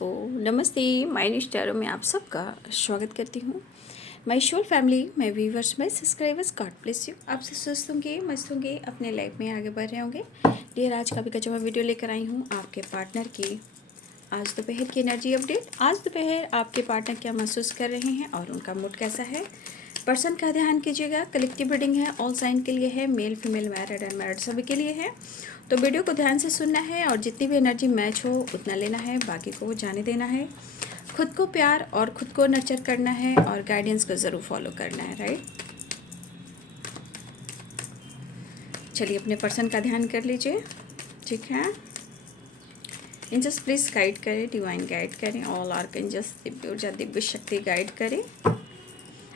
दोस्तों नमस्ते। माय स्टारों में आप सबका स्वागत करती हूँ। My whole family, my viewers, my subscribers, God bless you. आपसे स्वस्थ होंगे, मस्त होंगे, अपने लाइफ में आगे बढ़ रहे होंगे। डियर, आज का भी गजब वीडियो लेकर आई हूँ आपके पार्टनर की आज दोपहर की एनर्जी अपडेट। आज दोपहर आपके पार्टनर क्या महसूस कर रहे हैं और उनका मूड कैसा है। पर्सन का ध्यान कीजिएगा। कलेक्टिव रीडिंग है, ऑल साइन के लिए है, मेल फीमेल मैरिड अनमैरिड सभी के लिए है। तो वीडियो को ध्यान से सुनना है और जितनी भी एनर्जी मैच हो उतना लेना है, बाकी को जाने देना है। खुद को प्यार और खुद को नर्चर करना है और गाइडेंस को ज़रूर फॉलो करना है, राइट। चलिए अपने पर्सन का ध्यान कर लीजिए, ठीक है। एंजल्स प्लीज़ गाइड करें, डिवाइन गाइड करें, ऑल आर्कएंजल्स दिव्य ऊर्जा दिव्य शक्ति गाइड करें।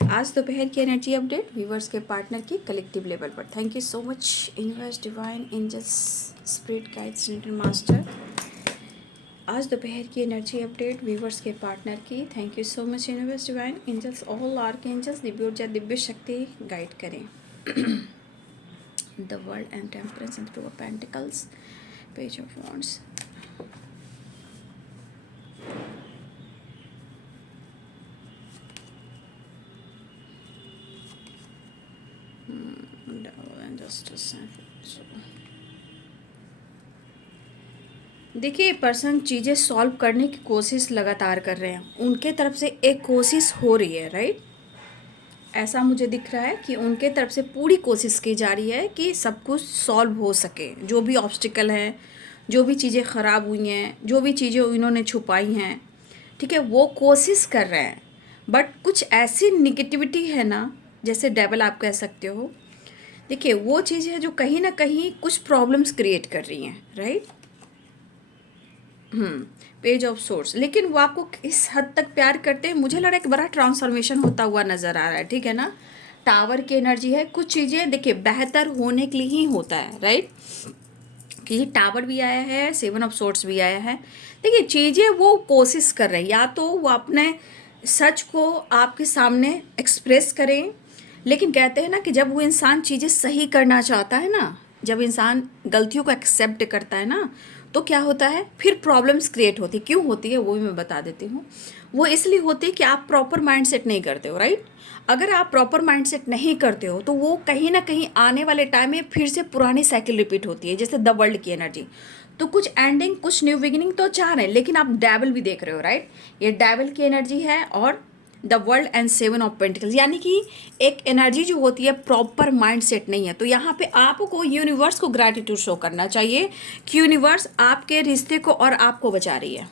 आज दोपहर की एनर्जी अपडेट व्यूवर्स के पार्टनर की कलेक्टिव लेवल पर। Thank you so much universe, divine angels, spirit guides, central master. आज दोपहर की एनर्जी अपडेट व्यूवर्स के पार्टनर की। Thank you so much universe, divine angels, all archangels दिव्य ऊर्जा दिव्य शक्ति गाइड करें। The world and temperance and two of pentacles, page of wands. देखिए, पर्सन चीज़ें सॉल्व करने की कोशिश लगातार कर रहे हैं। उनके तरफ से एक कोशिश हो रही है, राइट। ऐसा मुझे दिख रहा है कि उनके तरफ से पूरी कोशिश की जा रही है कि सब कुछ सॉल्व हो सके। जो भी ऑब्स्टिकल हैं, जो भी चीज़ें ख़राब हुई हैं, जो भी चीज़ें इन्होंने छुपाई हैं, ठीक है, वो कोशिश कर रहे हैं। बट कुछ ऐसी निगेटिविटी है ना, जैसे डेविल आप कह सकते हो। देखिए, वो चीज़ है जो कहीं ना कहीं कुछ प्रॉब्लम्स क्रिएट कर रही हैं, राइट। Page of source. लेकिन वो आपको इस हद तक प्यार करते हैं, मुझे लग रहा है एक बड़ा ट्रांसफॉर्मेशन होता हुआ नज़र आ रहा है, ठीक है ना। टावर की एनर्जी है। कुछ चीज़ें देखिए बेहतर होने के लिए ही होता है, राइट। कि ये टावर भी आया है, सेवन ऑफ सोर्ट्स भी आया है। देखिए, चीज़ें वो कोशिश कर रहे हैं, या तो वो अपने सच को आपके सामने एक्सप्रेस करें। लेकिन कहते हैं ना कि जब वो इंसान चीज़ें सही करना चाहता है ना, जब इंसान गलतियों को एक्सेप्ट करता है ना, तो क्या होता है, फिर प्रॉब्लम्स क्रिएट होती है। क्यों होती है वो भी मैं बता देती हूँ। वो इसलिए होती है कि आप प्रॉपर माइंडसेट नहीं करते हो, राइट। अगर आप प्रॉपर माइंडसेट नहीं करते हो तो वो कहीं ना कहीं आने वाले टाइम में फिर से पुरानी साइकिल रिपीट होती है, जैसे द वर्ल्ड की एनर्जी। तो कुछ एंडिंग, कुछ न्यू बिगिनिंग तो चाह रहे हैं, लेकिन आप डेविल भी देख रहे हो, राइट। ये डेविल की एनर्जी है और the world and seven of pentacles, यानी कि एक एनर्जी जो होती है प्रॉपर माइंडसेट नहीं है। तो यहाँ पे आपको यूनिवर्स को ग्रैटिट्यूड शो करना चाहिए कि यूनिवर्स आपके रिश्ते को और आपको बचा रही है।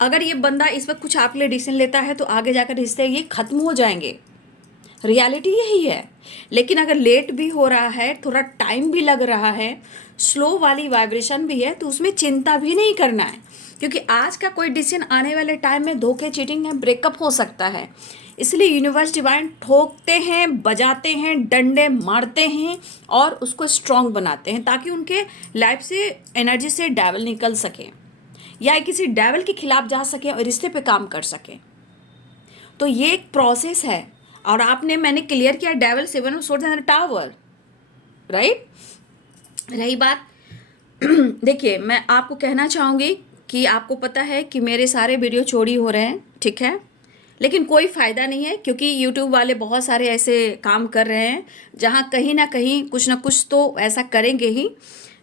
अगर ये बंदा इस वक्त कुछ आपके लिए डिसीजन लेता है तो आगे जाकर रिश्ते ये ख़त्म हो जाएंगे, रियलिटी यही है। लेकिन अगर लेट भी हो रहा है, थोड़ा टाइम भी लग रहा है, स्लो वाली वाइब्रेशन भी है, तो उसमें चिंता भी नहीं करना है। क्योंकि आज का कोई डिसीजन आने वाले टाइम में धोखे, चीटिंग है, ब्रेकअप हो सकता है। इसलिए यूनिवर्स डिवाइन ठोकते हैं, बजाते हैं, डंडे मारते हैं और उसको स्ट्रॉन्ग बनाते हैं, ताकि उनके लाइफ से एनर्जी से डेविल निकल सके या किसी डेविल के खिलाफ जा सके और रिश्ते पे काम कर सके। तो ये एक प्रोसेस है। और मैंने क्लियर किया, devil, seven of swords and tower, right. रही बात देखिए, मैं आपको कहना चाहूँगी कि आपको पता है कि मेरे सारे वीडियो चोरी हो रहे हैं, ठीक है। लेकिन कोई फ़ायदा नहीं है, क्योंकि यूट्यूब वाले बहुत सारे ऐसे काम कर रहे हैं जहाँ कहीं ना कहीं कुछ ना कुछ तो ऐसा करेंगे ही।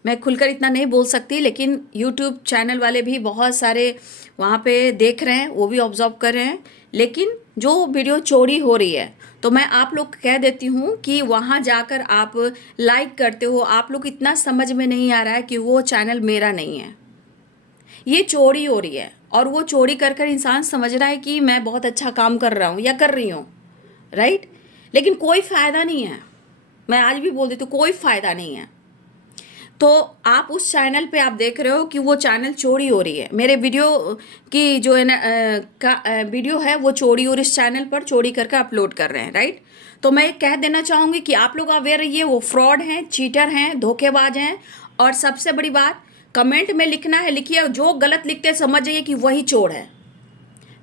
मैं खुलकर इतना नहीं बोल सकती, लेकिन यूट्यूब चैनल वाले भी बहुत सारे वहाँ पे देख रहे हैं, वो भी ऑब्जर्व कर रहे हैं। लेकिन जो वीडियो चोरी हो रही है, तो मैं आप लोग कह देती हूँ कि वहाँ जाकर आप लाइक करते हो, आप लोग इतना समझ में नहीं आ रहा है कि वो चैनल मेरा नहीं है, ये चोरी हो रही है। और वो चोरी कर कर इंसान समझ रहा है कि मैं बहुत अच्छा काम कर रहा हूँ या कर रही हूँ, राइट। लेकिन कोई फ़ायदा नहीं है। मैं आज भी बोल देती हूँ, कोई फ़ायदा नहीं है। तो आप उस चैनल पे आप देख रहे हो कि वो चैनल चोरी हो रही है। मेरे वीडियो की जो है ना वीडियो है वो चोरी और इस चैनल पर चोरी करके अपलोड कर रहे हैं, राइट। तो मैं कह देना चाहूँगी कि आप लोग अवेयर रहिए, वो फ्रॉड हैं, चीटर हैं, धोखेबाज हैं। और सबसे बड़ी बात, कमेंट में लिखना है, लिखिए। जो गलत लिखते हैं समझ जाइए कि वही चोर है।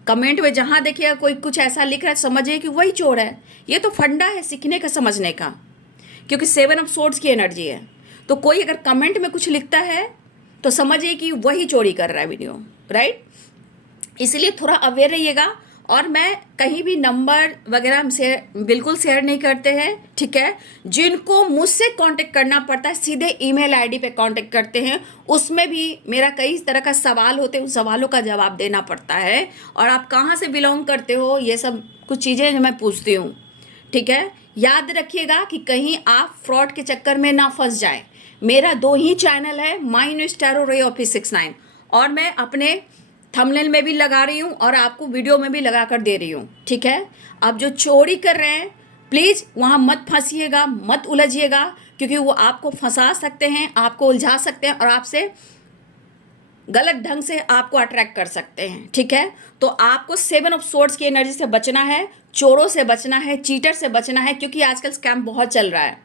कमेंट में जहाँ देखिए कोई कुछ ऐसा लिख रहा है, समझिए कि वही चोर है। ये तो फंडा है सीखने का, समझने का, क्योंकि सेवन ऑफ सोर्ड्स की एनर्जी है। तो कोई अगर कमेंट में कुछ लिखता है तो समझिए कि वही चोरी कर रहा है वीडियो, राइट। इसलिए थोड़ा अवेयर रहिएगा। और मैं कहीं भी नंबर वगैरह हम बिल्कुल शेयर नहीं करते हैं, ठीक है। जिनको मुझसे कांटेक्ट करना पड़ता है सीधे ईमेल आईडी पे कांटेक्ट करते हैं। उसमें भी मेरा कई तरह का सवाल होते हैं, उन सवालों का जवाब देना पड़ता है। और आप कहाँ से बिलोंग करते हो, ये सब कुछ चीज़ें जो मैं पूछती हूँ, ठीक है। याद रखिएगा कि कहीं आप फ्रॉड के चक्कर में ना फंस जाएं। मेरा 2 ही चैनल है, माय न्यूज़ टैरो रे ऑफिस 69, और मैं अपने थंबनेल में भी लगा रही हूँ और आपको वीडियो में भी लगा कर दे रही हूँ, ठीक है। अब जो चोरी कर रहे हैं प्लीज़ वहाँ मत फंसिएगा, मत उलझिएगा, क्योंकि वो आपको फंसा सकते हैं, आपको उलझा सकते हैं और आपसे गलत ढंग से आपको अट्रैक्ट कर सकते हैं, ठीक है। तो आपको 7 ऑफ सोर्ड्स की एनर्जी से बचना है, चोरों से बचना है, चीटर से बचना है, क्योंकि आजकल स्कैम बहुत चल रहा है।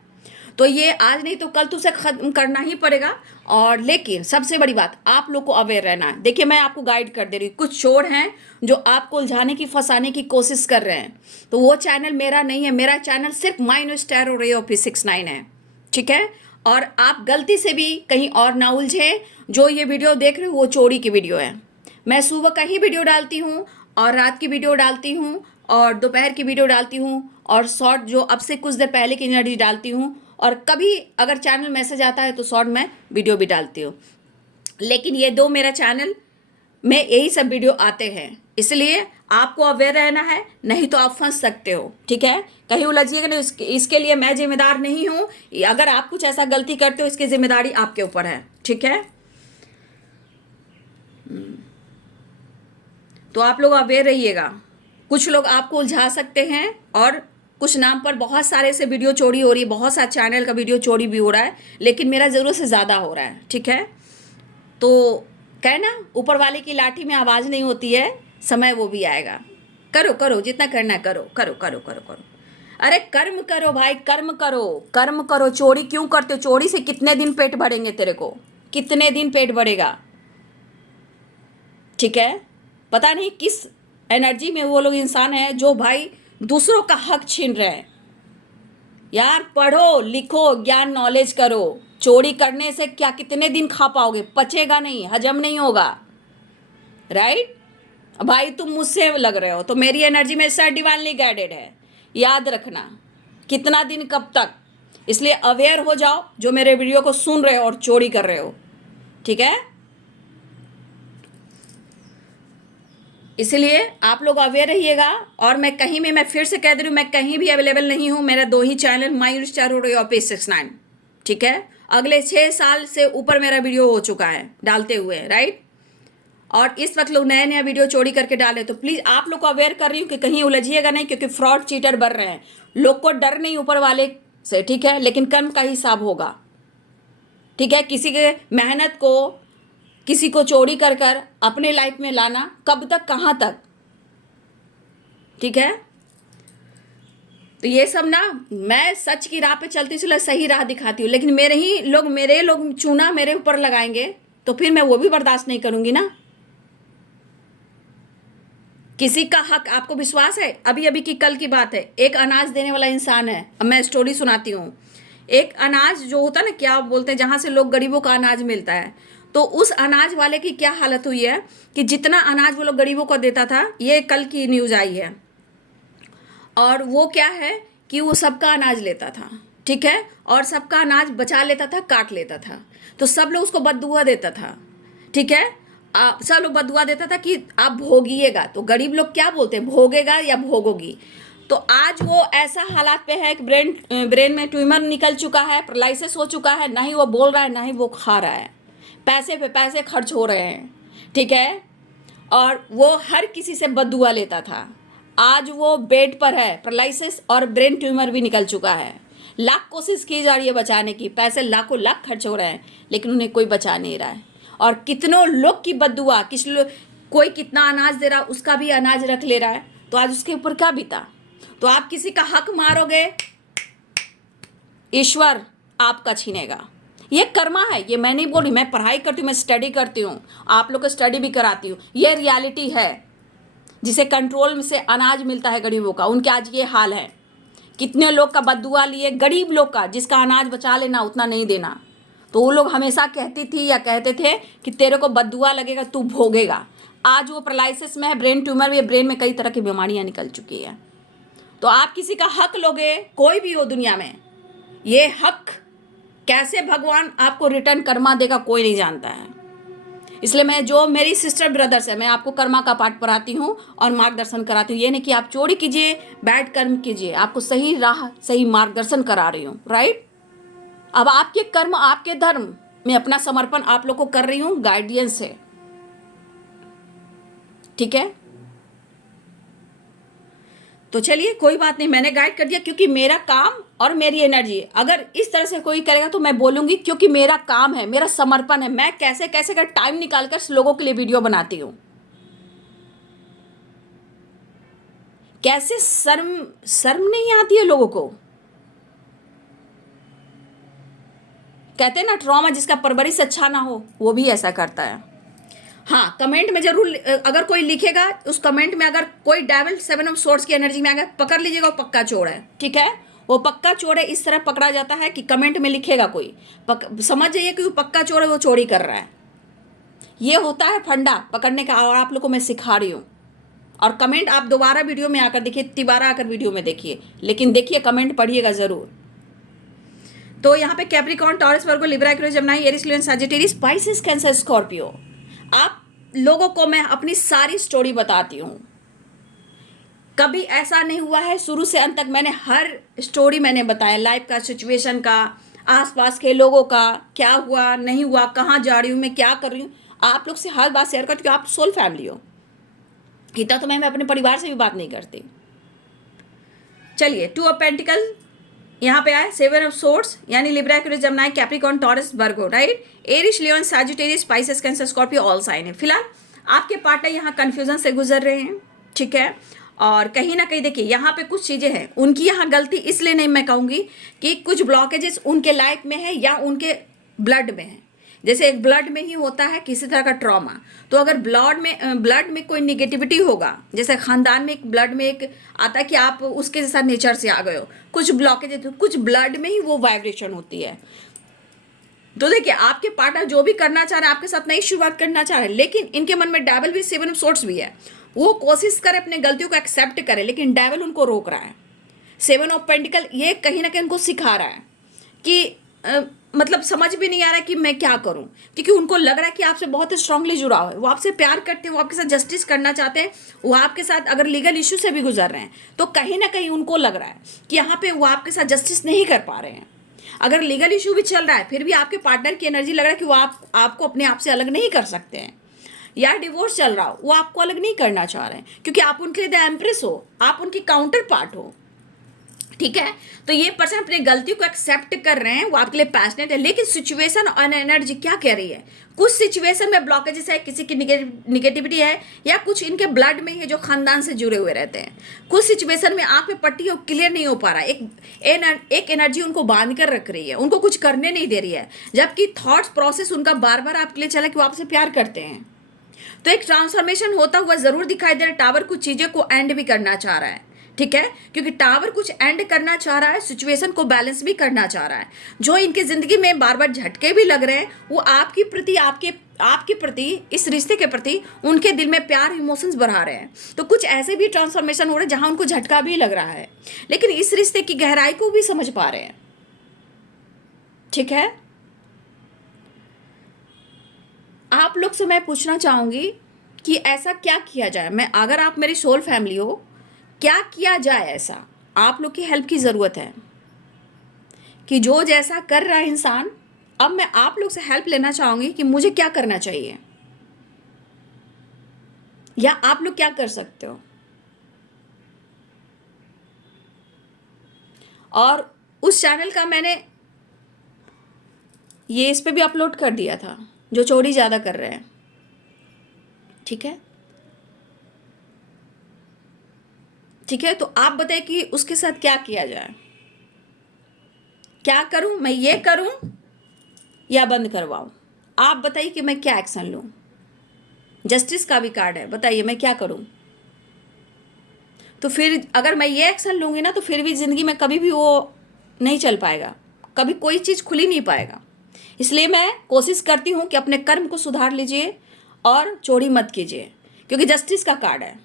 तो ये आज नहीं तो कल तो उसे ख़त्म करना ही पड़ेगा। और लेकिन सबसे बड़ी बात, आप लोग को अवेयर रहना है। देखिए मैं आपको गाइड कर दे रही हूँ, कुछ चोर हैं जो आपको उलझाने की, फंसाने की कोशिश कर रहे हैं। तो वो चैनल मेरा नहीं है, मेरा चैनल सिर्फ माय न्यूज़ टैरो रे ऑफिस 69 है, ठीक है। और आप गलती से भी कहीं और ना उलझे। जो ये वीडियो देख रहे हो वो चोरी की वीडियो है। मैं सुबह का ही वीडियो डालती हूँ और रात की वीडियो डालती हूँ और दोपहर की वीडियो डालती हूँ और शॉर्ट जो अब से कुछ देर पहले की एनर्जी डालती हूँ, और कभी अगर चैनल मैसेज आता है तो शॉर्ट में वीडियो भी डालती हूँ। लेकिन ये 2 मेरा चैनल में यही सब वीडियो आते हैं, इसलिए आपको अवेयर रहना है, नहीं तो आप फंस सकते हो, ठीक है। कहीं उलझिएगा नहीं, इसके लिए मैं जिम्मेदार नहीं हूँ। अगर आप कुछ ऐसा गलती करते हो इसकी जिम्मेदारी आपके ऊपर है, ठीक है। तो आप लोग अवेयर रहिएगा। कुछ लोग आपको उलझा सकते हैं और कुछ नाम पर बहुत सारे से वीडियो चोरी हो रही है, बहुत सा चैनल का वीडियो चोरी भी हो रहा है, लेकिन मेरा ज़रूरत से ज़्यादा हो रहा है, ठीक है। तो कहना ऊपर वाले की लाठी में आवाज़ नहीं होती है, समय वो भी आएगा। करो करो जितना करना है, करो करो करो करो करो। अरे कर्म करो भाई, कर्म करो, कर्म करो। चोरी क्यों करते हो? चोरी से कितने दिन पेट भरेंगे तेरे को, कितने दिन पेट भरेगा, ठीक है। पता नहीं किस एनर्जी में वो लोग इंसान हैं जो भाई दूसरों का हक छीन रहे हैं। यार पढ़ो लिखो, ज्ञान नॉलेज करो। चोरी करने से क्या कितने दिन खा पाओगे? पचेगा नहीं, हजम नहीं होगा, राइट। भाई तुम मुझसे लग रहे हो तो मेरी एनर्जी में सर डिवाइनली गाइडेड है, याद रखना। कितना दिन, कब तक? इसलिए अवेयर हो जाओ जो मेरे वीडियो को सुन रहे हो और चोरी कर रहे हो, ठीक है। इसलिए आप लोग अवेयर रहिएगा। और मैं कहीं में, मैं फिर से कह दे रही हूँ, मैं कहीं भी अवेलेबल नहीं हूँ। मेरा 2 ही चैनल, माय न्यूज़ टैरो रे ऑफिस 69, ठीक है। अगले 6 साल से ऊपर मेरा वीडियो हो चुका है डालते हुए, राइट। और इस वक्त लोग नया नया वीडियो चोरी करके डाले, तो प्लीज़ आप लोग को अवेयर कर रही हूँ कि कहीं उलझिएगा नहीं, क्योंकि फ्रॉड चीटर बढ़ रहे हैं। लोग को डर नहीं ऊपर वाले से, ठीक है, लेकिन कर्म का हिसाब होगा, ठीक है। किसी के मेहनत को, किसी को चोरी कर कर अपने लाइफ में लाना कब तक, कहाँ तक, ठीक है। तो ये सब ना, मैं सच की राह पे चलती चला सही राह दिखाती हूँ, लेकिन मेरे लोग चूना मेरे ऊपर लगाएंगे तो फिर मैं वो भी बर्दाश्त नहीं करूँगी ना। किसी का हक, आपको विश्वास है? अभी अभी की कल की बात है, एक अनाज देने वाला इंसान है, अब मैं स्टोरी सुनाती हूँ। एक अनाज जो होता है ना, क्या बोलते हैं, जहाँ से लोग गरीबों का अनाज मिलता है, तो उस अनाज वाले की क्या हालत हुई है कि जितना अनाज वो लोग गरीबों को देता था, ये कल की न्यूज़ आई है, और वो क्या है कि वो सबका अनाज लेता था, ठीक है, और सबका अनाज बचा लेता था, काट लेता था। तो सब लोग उसको बददुआ देता था, ठीक है। सब लोग बददुआ देता था कि आप भोगिएगा। तो गरीब लोग क्या बोलते हैं, भोगेगा या भोगोगी। तो आज वो ऐसा हालात पे है कि ब्रेन में ट्यूमर निकल चुका है, पैरालिसिस हो चुका है, ना ही वो बोल रहा है ना ही वो खा रहा है, पैसे पे पैसे खर्च हो रहे हैं, ठीक है। और वो हर किसी से बददुआ लेता था। आज वो बेड पर है, पैरालिसिस और ब्रेन ट्यूमर भी निकल चुका है। लाख कोशिश की जा रही है बचाने की, पैसे लाखों लाख खर्च हो रहे हैं, लेकिन उन्हें कोई बचा नहीं रहा है। और कितनों लोग की बददुआ, कोई कितना अनाज दे रहा उसका भी अनाज रख ले रहा है, तो आज उसके ऊपर क्या बीता। तो आप किसी का हक मारोगे, ईश्वर आपका छीनेगा। ये कर्मा है, ये मैं नहीं बोल रही, मैं पढ़ाई करती हूँ, मैं स्टडी करती हूँ, आप लोग को स्टडी भी कराती हूँ। ये रियलिटी है, जिसे कंट्रोल में से अनाज मिलता है गरीबों का, उनके आज ये हाल है। कितने लोग का बददुआ लिए, गरीब लोग का, जिसका अनाज बचा लेना उतना नहीं देना। तो वो लोग हमेशा कहती थी या कहते थे कि तेरे को बददुआ लगेगा, तू भोगेगा। आज वो पैरालिसिस में है, ब्रेन ट्यूमर में, ब्रेन में कई तरह की बीमारियां निकल चुकी है। तो आप किसी का हक लोगे, कोई भी हो दुनिया में, ये हक कैसे भगवान आपको रिटर्न कर्मा देगा कोई नहीं जानता है। इसलिए मैं, जो मेरी सिस्टर ब्रदर्स है, मैं आपको कर्मा का पाठ पढ़ाती हूँ और मार्गदर्शन कराती हूँ। ये नहीं कि आप चोरी कीजिए, बैड कर्म कीजिए, आपको सही राह, सही मार्गदर्शन करा रही हूँ, राइट। अब आपके कर्म, आपके धर्म में अपना समर्पण आप लोग को कर रही हूँ गाइडेंस से, ठीक है। तो चलिए कोई बात नहीं, मैंने गाइड कर दिया, क्योंकि मेरा काम और मेरी एनर्जी, अगर इस तरह से कोई करेगा तो मैं बोलूंगी, क्योंकि मेरा काम है, मेरा समर्पण है। मैं कैसे कैसे कर टाइम निकाल कर लोगों के लिए वीडियो बनाती हूँ। कैसे शर्म शर्म नहीं आती है लोगों को। कहते हैं ना, ट्रॉमा जिसका परवरिश अच्छा ना हो वो भी ऐसा करता है। हाँ, कमेंट में जरूर, अगर कोई लिखेगा उस कमेंट में, अगर कोई डेविल 7 ऑफ सोर्ड्स की एनर्जी में अगर पकड़ लीजिएगा, वो पक्का चोर है, ठीक है। वो पक्का चोर है, इस तरह पकड़ा जाता है कि कमेंट में लिखेगा कोई, समझ जाइए कि वो पक्का चोर है, वो चोरी कर रहा है। ये होता है फंडा पकड़ने का, और आप लोग को मैं सिखा रही हूँ। और कमेंट आप दोबारा वीडियो में आकर देखिए, तिबारा आकर वीडियो में देखिए, लेकिन देखिए कमेंट पढ़िएगा जरूर। तो यहाँ पे कैप्रिकॉर्न, टॉरस, वर्गो, लिब्रा, एक्वेरियस, जेमिनी, एरिस, लियो, सजिटेरियस, स्पाइसेस, कैंसर, स्कॉर्पियो। आप लोगों को मैं अपनी सारी स्टोरी बताती हूँ। कभी ऐसा नहीं हुआ है, शुरू से अंत तक मैंने हर स्टोरी मैंने बताया, लाइफ का, सिचुएशन का, आसपास के लोगों का, क्या हुआ नहीं हुआ, कहाँ जा रही हूँ मैं, क्या कर रही हूँ, आप लोग से हर बात शेयर करती हूँ। आप सोल फैमिली हो, इतना तो मैं अपने परिवार से भी बात नहीं करती। चलिए, 2 ऑफ पेंटिकल यहाँ पे आए, 7 ऑफ सोर्ड्स यानी Libra, Aquarius, Gemini, Capricorn, Taurus, Virgo, right. Aries, Leo, Sagittarius, Pisces, Cancer, Scorpio, all sign है। फिलहाल आपके पार्टनर यहाँ कंफ्यूजन से गुजर रहे हैं, ठीक है। और कहीं ना कहीं देखिए, यहाँ पे कुछ चीज़ें हैं, उनकी यहाँ गलती इसलिए नहीं मैं कहूँगी कि कुछ ब्लॉकेजेस उनके लाइफ में है या उनके ब्लड में है। जैसे एक ब्लड में ही होता है किसी तरह का ट्रॉमा, तो अगर ब्लड में कोई निगेटिविटी होगा, जैसे खानदान में एक ब्लड में एक आता है कि आप उसके जैसा नेचर से आ गए हो, कुछ ब्लॉकेज, तो कुछ ब्लड में ही वो वाइब्रेशन होती है। तो देखिए, आपके पार्टनर जो भी करना चाह रहे हैं, आपके साथ नई शुरुआत करना चाह रहे हैं, लेकिन इनके मन में डेविल भी, 7 ऑफ सोर्ड्स भी है। वो कोशिश करे अपने गलतियों को एक्सेप्ट करे, लेकिन डेविल उनको रोक रहा है। 7 ऑफ पेंटिकल ये कहीं ना कहीं उनको सिखा रहा है कि मतलब समझ भी नहीं आ रहा है कि मैं क्या करूं, क्योंकि उनको लग रहा है कि आपसे बहुत स्ट्रांगली जुड़ा हुआ है, वो आपसे प्यार करते हैं, वो आपके साथ जस्टिस करना चाहते हैं, वो आपके साथ अगर लीगल इश्यू से भी गुजर रहे हैं तो कहीं ना कहीं उनको लग रहा है कि यहाँ पे वो आपके साथ जस्टिस नहीं कर पा रहे हैं। अगर लीगल इशू भी चल रहा है, फिर भी आपके पार्टनर की एनर्जी लग रहा है कि वो आपको अपने आप से अलग नहीं कर सकते हैं, या डिवोर्स चल रहा हो, वो आपको अलग नहीं करना चाह रहे हैं, क्योंकि आप उनके लिए द एम्प्रेस हो, आप उनकी काउंटर पार्ट हो, ठीक है। तो ये पर्सन अपनी गलती को एक्सेप्ट कर रहे हैं, वो आपके लिए पैशनेट है, लेकिन सिचुएशन और एनर्जी क्या कह रही है। कुछ सिचुएशन में ब्लॉकेजेस है, किसी की निगेटिविटी है, या कुछ इनके ब्लड में है जो खानदान से जुड़े हुए रहते हैं। कुछ सिचुएशन में आंख में पट्टी और क्लियर नहीं हो पा रहा है, एक एनर्जी उनको बांध कर रख रही है, उनको कुछ करने नहीं दे रही है, जबकि थॉट्स प्रोसेस उनका बार बार आपके लिए चला कि वो आपसे प्यार करते हैं। तो एक ट्रांसफॉर्मेशन होता हुआ जरूर दिखाई दे रहा है। टावर कुछ चीजें को एंड भी करना चाह रहा है, ठीक है, क्योंकि टावर कुछ एंड करना चाह रहा है, सिचुएशन को बैलेंस भी करना चाह रहा है। जो इनकी जिंदगी में बार बार झटके भी लग रहे हैं, वो आपके प्रति, आपके प्रति, इस रिश्ते के प्रति उनके दिल में प्यार, इमोशंस बढ़ा रहे हैं। तो कुछ ऐसे भी ट्रांसफॉर्मेशन हो रहे हैं जहां उनको झटका भी लग रहा है, लेकिन इस रिश्ते की गहराई को भी समझ पा रहे हैं, ठीक है। आप लोग से मैं पूछना चाहूंगी कि ऐसा क्या किया जाए, मैं, अगर आप मेरी सोल फैमिली हो, क्या किया जाए ऐसा। आप लोग की हेल्प की ज़रूरत है कि जो जैसा कर रहा है इंसान, अब मैं आप लोग से हेल्प लेना चाहूंगी कि मुझे क्या करना चाहिए, या आप लोग क्या कर सकते हो। और उस चैनल का मैंने ये इस पे भी अपलोड कर दिया था, जो चोरी ज़्यादा कर रहे हैं, ठीक है, ठीक है। तो आप बताइए कि उसके साथ क्या किया जाए, क्या करूं, मैं ये करूं या बंद करवाऊं। आप बताइए कि मैं क्या एक्शन लूं। जस्टिस का भी कार्ड है, बताइए मैं क्या करूं। तो फिर अगर मैं ये एक्शन लूंगी ना, तो फिर भी ज़िंदगी में कभी भी वो नहीं चल पाएगा, कभी कोई चीज़ खुल ही नहीं पाएगा। इसलिए मैं कोशिश करती हूँ कि अपने कर्म को सुधार लीजिए और चोरी मत कीजिए, क्योंकि जस्टिस का कार्ड है।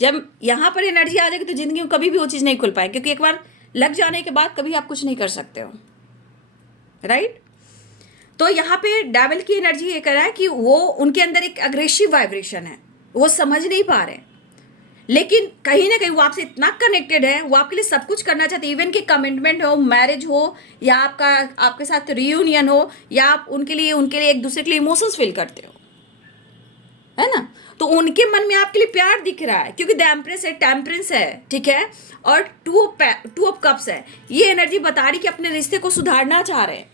जब यहाँ पर एनर्जी आ जाएगी तो जिंदगी में कभी भी वो चीज़ नहीं खुल पाए, क्योंकि एक बार लग जाने के बाद कभी आप कुछ नहीं कर सकते हो, राइट। तो यहाँ पे डेविल की एनर्जी ये कह रहा है कि वो उनके अंदर एक अग्रेसिव वाइब्रेशन है, वो समझ नहीं पा रहे, लेकिन कहीं ना कहीं वो आपसे इतना कनेक्टेड है, वो आपके लिए सब कुछ करना चाहते हैं, इवन कि कमिटमेंट हो, मैरिज हो, या आपके साथ रियूनियन हो, या आप उनके लिए एक दूसरे के लिए इमोशंस फील करते हो, है ना। तो उनके मन में आपके लिए प्यार दिख रहा है, क्योंकि द एम्प्रेस है, टेम्परेंस है, ठीक है, और टू ऑफ कप्स है। ये एनर्जी बता रही कि अपने रिश्ते को सुधारना चाह रहे हैं।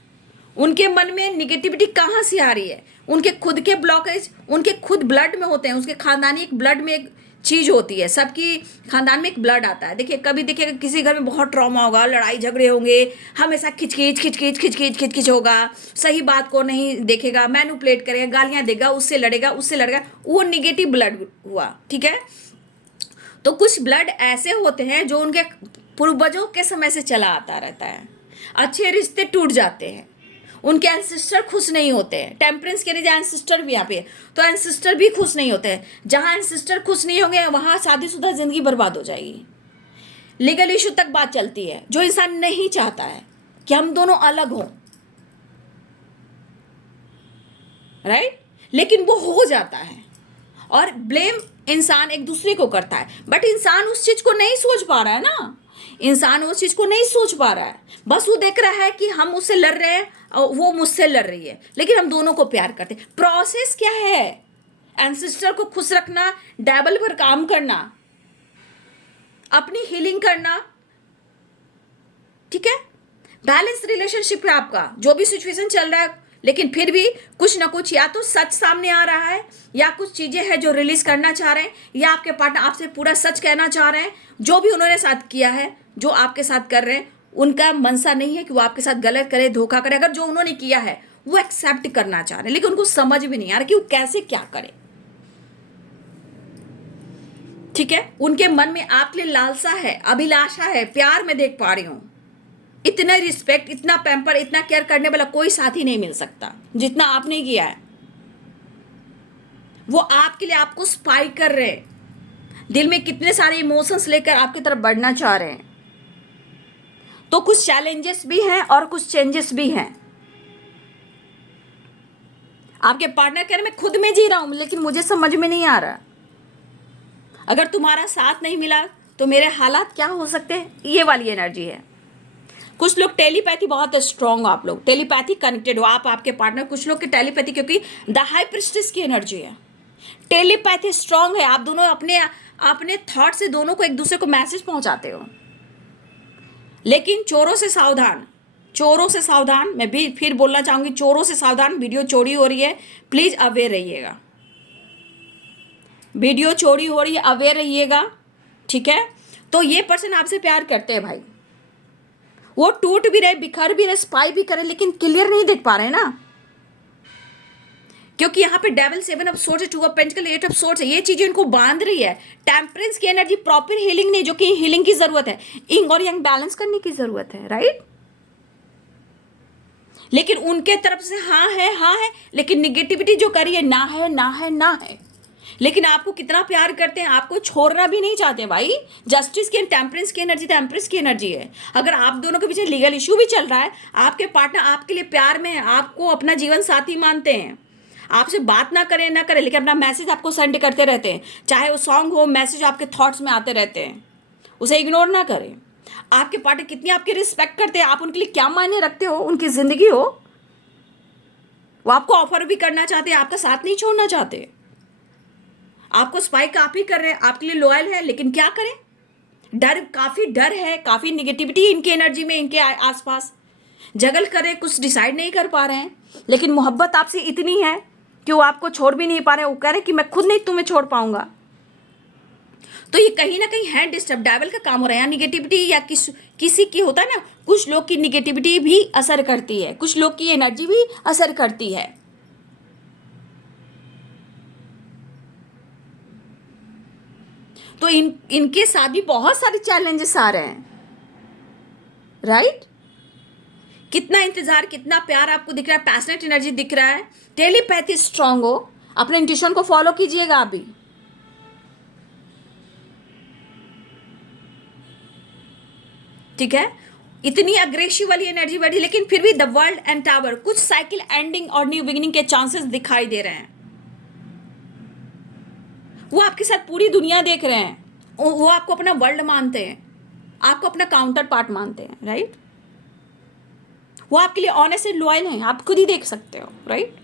उनके मन में निगेटिविटी कहाँ से आ रही है? उनके खुद के ब्लॉकेज उनके खुद ब्लड में होते हैं, उसके खानदानी एक ब्लड में एक चीज होती है, सबकी खानदान में एक ब्लड आता है। देखिए, कभी देखिएगा किसी घर में बहुत ट्रॉमा होगा, लड़ाई झगड़े होंगे, हमेशा खिचखिच होगा, सही बात को नहीं देखेगा, मैनिपुलेट करेगा, गालियां देगा, उससे लड़ेगा, वो निगेटिव ब्लड हुआ, ठीक है। तो कुछ ब्लड ऐसे होते हैं जो उनके पूर्वजों के समय से चला आता रहता है। अच्छे रिश्ते टूट जाते हैं, उनके एंसिस्टर खुश नहीं होते हैं। टेम्परेंस के लिए एंसिस्टर भी यहाँ पे, तो एंसिस्टर भी खुश नहीं होते हैं। जहाँ एंसिस्टर खुश नहीं होंगे वहाँ शादीशुदा जिंदगी बर्बाद हो जाएगी। लीगल इशू तक बात चलती है। जो इंसान नहीं चाहता है कि हम दोनों अलग हों, राइट, लेकिन वो हो जाता है, और ब्लेम इंसान एक दूसरे को करता है। बट इंसान उस चीज को नहीं सोच पा रहा है ना, इंसान उस चीज को नहीं सोच पा रहा है। बस वो देख रहा है कि हम उससे लड़ रहे हैं और वो मुझसे लड़ रही है, लेकिन हम दोनों को प्यार करते हैं। प्रोसेस क्या है? एंसेस्टर को खुश रखना, डेवल पर काम करना, अपनी हीलिंग करना, ठीक है। बैलेंस रिलेशनशिप है आपका, जो भी सिचुएशन चल रहा है, लेकिन फिर भी कुछ ना कुछ या तो सच सामने आ रहा है, या कुछ चीजें हैं जो रिलीज करना चाह रहे हैं, या आपके पार्टनर आपसे पूरा सच कहना चाह रहे हैं। जो भी उन्होंने साथ किया है, जो आपके साथ कर रहे हैं, उनका मनसा नहीं है कि वो आपके साथ गलत करे, धोखा करे। अगर जो उन्होंने किया है वो एक्सेप्ट करना चाह रहे हैं, लेकिन उनको समझ भी नहीं आ रहा कि वो कैसे क्या करे, ठीक है। उनके मन में आपके लिए लालसा है, अभिलाषा है, प्यार में देख पा रही हूं। इतना रिस्पेक्ट, इतना पैम्पर, इतना केयर करने वाला कोई साथी नहीं मिल सकता जितना आपने किया है। वो आपके लिए आपको स्पाई कर रहे हैं, दिल में कितने सारे इमोशंस लेकर आपकी तरफ बढ़ना चाह रहे हैं। तो कुछ चैलेंजेस भी हैं और कुछ चेंजेस भी हैं। आपके पार्टनर कह रहे मैं खुद में जी रहा हूं, लेकिन मुझे समझ में नहीं आ रहा, अगर तुम्हारा साथ नहीं मिला तो मेरे हालात क्या हो सकते हैं। ये वाली एनर्जी है। कुछ लोग टेलीपैथी बहुत स्ट्रांग, आप लोग टेलीपैथी कनेक्टेड हो, आप आपके पार्टनर। कुछ लोग के टेलीपैथी, क्योंकि द हाई प्रिस्टेस की एनर्जी है, टेलीपैथी स्ट्रांग है। आप दोनों अपने थॉट से दोनों को एक दूसरे को मैसेज पहुंचाते हो। लेकिन चोरों से सावधान, चोरों से सावधान। मैं भी फिर बोलना चाहूंगी, चोरों से सावधान। वीडियो चोरी हो रही है, प्लीज अवेयर रहिएगा। वीडियो चोरी हो रही है, अवेयर रहिएगा, ठीक है। तो ये पर्सन आपसे प्यार करते हैं भाई, वो टूट भी रहे, बिखर भी रहे, स्पाई भी करे, लेकिन क्लियर नहीं देख पा रहे ना, क्योंकि यहाँ पे devil, 7 of swords, 2 of pentacle, 8 of swords, ये चीजें इनको बांध रही है। टेम्परेंस की एनर्जी, प्रॉपर हीलिंग नहीं, जो कि हीलिंग की जरूरत है, इंग और यंग बैलेंस करने की जरूरत है, राइट। लेकिन उनके तरफ से हाँ है, लेकिन निगेटिविटी जो करी है, ना है। लेकिन आपको कितना प्यार करते हैं, आपको छोड़ना भी नहीं चाहते भाई। जस्टिस की, टेम्परेंस की एनर्जी, टेम्परेंस की एनर्जी है। अगर आप दोनों के पीछे लीगल इशू भी चल रहा है, आपके पार्टनर आपके लिए प्यार में है, आपको अपना जीवन साथी मानते हैं, आपसे बात ना करें, लेकिन अपना मैसेज आपको सेंड करते रहते हैं, चाहे वो सॉन्ग हो, मैसेज आपके थॉट्स में आते रहते हैं, उसे इग्नोर ना करें। आपके पार्टनर कितनी आपकी रिस्पेक्ट करते हैं, आप उनके लिए क्या मायने रखते हो, उनकी जिंदगी हो, वो आपको ऑफर भी करना चाहते हैं, आपका साथ नहीं छोड़ना चाहते, आपको स्पाइक आप ही कर रहे हैं, आपके लिए लॉयल है, लेकिन क्या करें, काफी डर है, काफी निगेटिविटी इनकी एनर्जी में, इनके आसपास जगल कर रहे, कुछ डिसाइड नहीं कर पा रहे हैं। लेकिन मोहब्बत आपसे इतनी है कि वो आपको छोड़ भी नहीं पा रहे, वो कह रहे कि मैं खुद नहीं तुम्हें छोड़ पाऊंगा। तो ये कहीं ना कहीं है डिस्टर्ब, डेविल का काम हो रहा है, या निगेटिविटी, या किसी की होता है ना, कुछ लोग की निगेटिविटी भी असर करती है, कुछ लोग की एनर्जी भी असर करती है। तो इनके साथ भी बहुत सारे चैलेंजेस आ रहे हैं, राइट। कितना इंतजार, कितना प्यार आपको दिख रहा है, पैशनेट एनर्जी दिख रहा है, टेलीपैथी स्ट्रांग हो, अपने इंट्यूशन को फॉलो कीजिएगा आप भी, ठीक है, इतनी अग्रेसिव वाली एनर्जी बढ़ी, लेकिन फिर भी द वर्ल्ड एंड टावर कुछ साइकिल एंडिंग और न्यू बिगिनिंग के चांसेस दिखाई दे रहे हैं। वो आपके साथ पूरी दुनिया देख रहे हैं, वो आपको अपना वर्ल्ड मानते हैं, आपको अपना काउंटर पार्ट मानते हैं, राइट। वो आपके लिए ऑनेस्ट एंड लॉयल हैं, आप खुद ही देख सकते हो, राइट।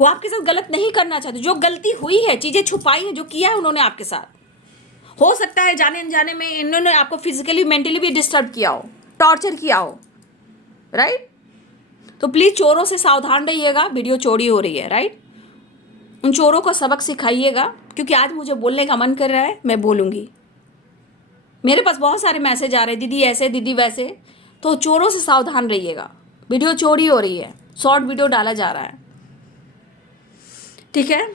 वो आपके साथ गलत नहीं करना चाहते, जो गलती हुई है, चीजें छुपाई हैं, जो किया है उन्होंने आपके साथ, हो सकता है जाने अनजाने में इन्होंने आपको फिजिकली मेंटली भी डिस्टर्ब किया हो, टॉर्चर किया हो, राइट। तो प्लीज चोरों से सावधान रहिएगा, वीडियो चोरी हो रही है, राइट। उन चोरों को सबक सिखाइएगा, क्योंकि आज मुझे बोलने का मन कर रहा है, मैं बोलूंगी। मेरे पास बहुत सारे मैसेज आ रहे हैं, दीदी ऐसे दीदी वैसे, तो चोरों से सावधान रहिएगा। वीडियो चोरी हो रही है, शॉर्ट वीडियो डाला जा रहा है, ठीक है।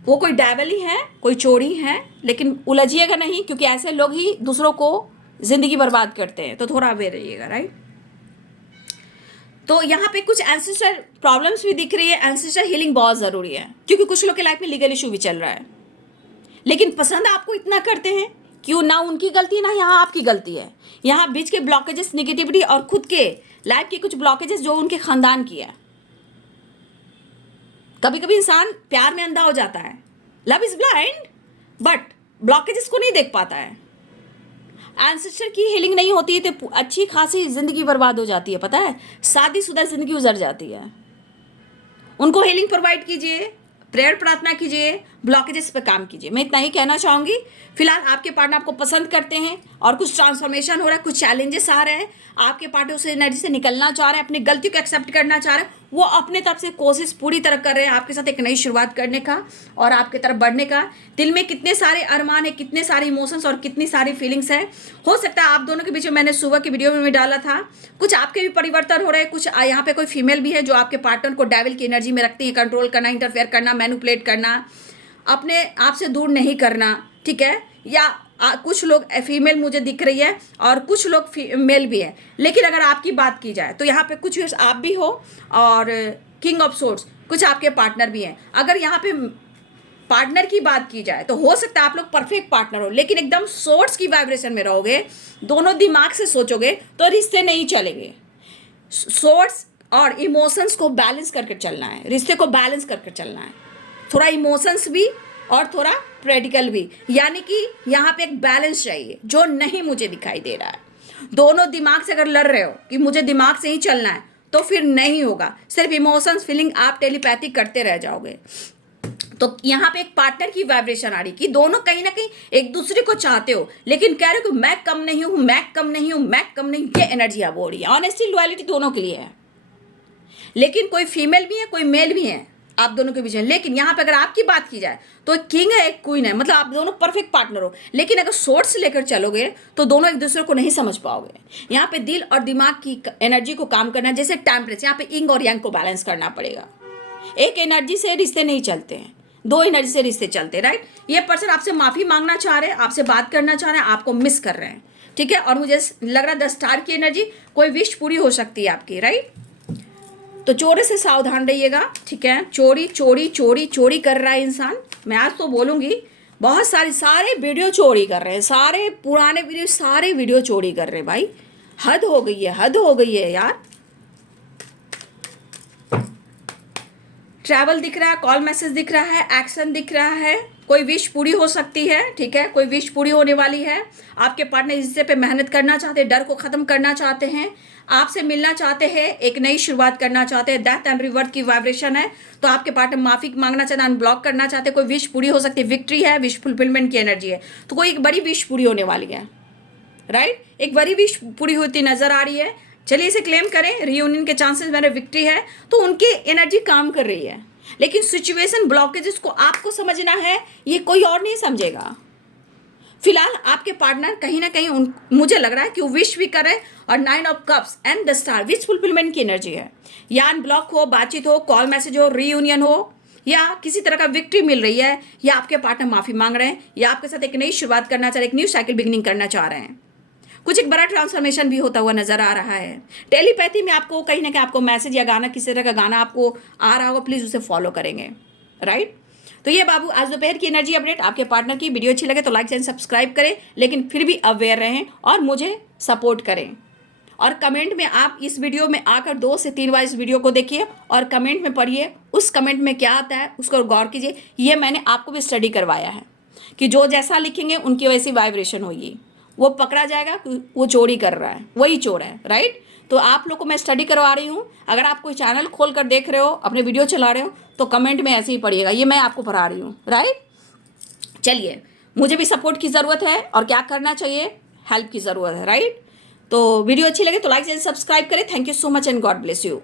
वो कोई डेविल ही है, कोई चोरी है, लेकिन उलझिएगा नहीं, क्योंकि ऐसे लोग ही दूसरों को जिंदगी बर्बाद करते हैं, तो थोड़ा अवेयर रहिएगा, राइट। तो यहाँ पे कुछ एंसेस्टर प्रॉब्लम्स भी दिख रही है, एंसेस्टर हीलिंग बहुत ज़रूरी है, क्योंकि कुछ लोग के लाइफ में लीगल इशू भी चल रहा है, लेकिन पसंद आपको इतना करते हैं, क्यों ना उनकी गलती ना यहाँ आपकी गलती है। यहाँ बीच के ब्लॉकेजेस, निगेटिविटी और खुद के लाइफ के कुछ ब्लॉकेजेस जो उनके खानदान की है। कभी कभी इंसान प्यार में अंधा हो जाता है, love is blind, but blockages को नहीं देख पाता है। एंसेस्टर की हीलिंग नहीं होती है तो अच्छी खासी जिंदगी बर्बाद हो जाती है, पता है, शादीशुदा जिंदगी गुजर जाती है। उनको हीलिंग प्रोवाइड कीजिए, प्रेयर प्रार्थना कीजिए, ब्लॉकेजेस पे काम कीजिए। मैं इतना ही कहना चाहूँगी। फिलहाल आपके पार्टनर आपको पसंद करते हैं और कुछ ट्रांसफॉर्मेशन हो रहा है, कुछ चैलेंजेस आ रहे हैं, आपके पार्टनर उस एनर्जी से निकलना चाह रहे हैं, अपनी गलती को एक्सेप्ट करना चाह रहे हैं, वो अपने तरफ से कोशिश पूरी तरह कर रहे हैं आपके साथ एक नई शुरुआत करने का और आपके तरफ बढ़ने का। दिल में कितने सारे अरमान है, कितने सारे इमोशंस और कितनी सारी फीलिंग्स हैं। हो सकता है आप दोनों के बीच में, मैंने सुबह की वीडियो में डाला था, कुछ आपके भी परिवर्तन हो रहे हैं, कुछ यहाँ पे कोई फीमेल भी है जो आपके पार्टनर को डेविल की एनर्जी में रखती है, कंट्रोल करना, इंटरफेयर करना, मैनिपुलेट करना, अपने आप से दूर नहीं करना, ठीक है। या कुछ लोग फीमेल मुझे दिख रही है और कुछ लोग मेल भी है, लेकिन अगर आपकी बात की जाए तो यहाँ पे कुछ आप भी हो और किंग ऑफ सोर्ड्स कुछ आपके पार्टनर भी हैं। अगर यहाँ पे पार्टनर की बात की जाए तो हो सकता है आप लोग परफेक्ट पार्टनर हो, लेकिन एकदम सोर्ड्स की वाइब्रेशन में रहोगे, दोनों दिमाग से सोचोगे तो रिश्ते नहीं चलेंगे। सोर्ड्स और इमोशंस को बैलेंस करके चलना है, रिश्ते को बैलेंस करके चलना है, थोड़ा इमोशंस भी और थोड़ा प्रैक्टिकल भी, यानी कि यहाँ पे एक बैलेंस चाहिए जो नहीं मुझे दिखाई दे रहा है। दोनों दिमाग से अगर लड़ रहे हो कि मुझे दिमाग से ही चलना है तो फिर नहीं होगा, सिर्फ इमोशंस फीलिंग आप टेलीपैथी करते रह जाओगे। तो यहाँ पे एक पार्टनर की वाइब्रेशन आ रही कि दोनों कहीं ना कहीं एक दूसरे को चाहते हो, लेकिन कह रहे हो कि मैं कम नहीं हूं, मैं कम नहीं हूं, मैं कम नहीं, ये एनर्जी अब हो रही है। ऑनेस्टी लॉयलिटी दोनों के लिए है, लेकिन कोई फीमेल भी है, कोई मेल भी है आप दोनों के बीच में। लेकिन यहाँ पे अगर आपकी बात की जाए तो एक किंग है, एक क्वीन है, मतलब आप दोनों परफेक्ट पार्टनर हो, लेकिन अगर सोर्स लेकर चलोगे तो दोनों एक दूसरे को नहीं समझ पाओगे। यहाँ पे दिल और दिमाग की एनर्जी को काम करना, जैसे टेम्परेचर, यहाँ पे इंग और यांग को बैलेंस करना पड़ेगा। एक एनर्जी से रिश्ते नहीं चलते हैं, दो एनर्जी से रिश्ते चलते हैं, राइट। ये पर्सन आपसे माफी मांगना चाह रहे हैं, आपसे बात करना चाह रहे हैं, आपको मिस कर रहे हैं, ठीक है। और मुझे लग रहा है 10 स्टार की एनर्जी, कोई विश पूरी हो सकती है आपकी, राइट। तो चोरी से सावधान रहिएगा, ठीक है। चोरी चोरी चोरी चोरी कर रहा है इंसान, मैं आज तो बोलूँगी बहुत सारे वीडियो चोरी कर रहे हैं, सारे पुराने वीडियो, सारे वीडियो चोरी कर रहे हैं भाई, हद हो गई है, हद हो गई है यार। ट्रैवल दिख रहा है, कॉल मैसेज दिख रहा है, एक्शन दिख रहा है, कोई विश पूरी हो सकती है, ठीक है, कोई विश पूरी होने वाली है। आपके पार्टनर इस पे मेहनत करना चाहते हैं, डर को खत्म करना चाहते हैं, आपसे मिलना चाहते हैं, एक नई शुरुआत करना चाहते हैं। डेथ एंड रिवर्थ की वाइब्रेशन है, तो आपके पार्टनर माफी मांगना चाहते हैं, अनब्लॉक करना चाहते हैं, कोई विश पूरी हो सकती है, विक्ट्री है, विश फुलफिलमेंट की एनर्जी है, तो कोई एक बड़ी विश पूरी होने वाली है, राइट। एक बड़ी विश पूरी होती नजर आ रही है। चलिए इसे क्लेम करें, रियूनियन के चांसेस मेरे विक्ट्री है, तो उनकी एनर्जी काम कर रही है, लेकिन सिचुएशन ब्लॉकेजेस को आपको समझना है, ये कोई और नहीं समझेगा। फिलहाल आपके पार्टनर कहीं ना कहीं मुझे लग रहा है कि वो विश भी कर रहे हैं, और 9 of cups and the star wish fulfilment की एनर्जी है। या अनब्लॉक हो, बातचीत हो, कॉल मैसेज हो, रीयूनियन हो, या किसी तरह का विक्ट्री मिल रही है, या आपके पार्टनर माफी मांग रहे हैं, या आपके साथ एक नई शुरुआत करना चाह रहे हैं, एक न्यू साइकिल बिगिनिंग करना चाह रहे हैं। कुछ एक बड़ा ट्रांसफॉर्मेशन भी होता हुआ नजर आ रहा है। टेलीपैथी में आपको कहीं ना कहीं आपको मैसेज या गाना, किसी तरह का गाना आपको आ रहा होगा, प्लीज उसे फॉलो करेंगे, राइट। तो ये बाबू आज दोपहर की एनर्जी अपडेट आपके पार्टनर की। वीडियो अच्छी लगे तो लाइक चैनल सब्सक्राइब करें, लेकिन फिर भी अवेयर रहें और मुझे सपोर्ट करें। और कमेंट में आप इस वीडियो में आकर 2 से 3 बार इस वीडियो को देखिए और कमेंट में पढ़िए, उस कमेंट में क्या आता है उसको गौर कीजिए। ये मैंने आपको भी स्टडी करवाया है कि जो जैसा लिखेंगे उनकी वैसी वाइब्रेशन होगी, वो पकड़ा जाएगा कि वो चोरी कर रहा है, वही चोर है, राइट। तो आप लोग को मैं स्टडी करवा रही हूँ। अगर आप कोई चैनल खोल कर देख रहे हो, अपने वीडियो चला रहे हो, तो कमेंट में ऐसे ही पढ़िएगा, ये मैं आपको पढ़ा रही हूँ, राइट। चलिए, मुझे भी सपोर्ट की ज़रूरत है और क्या करना चाहिए, हेल्प की ज़रूरत है, राइट। तो वीडियो अच्छी लगे तो लाइक एंड सब्सक्राइब करें। Thank you so much and God bless you.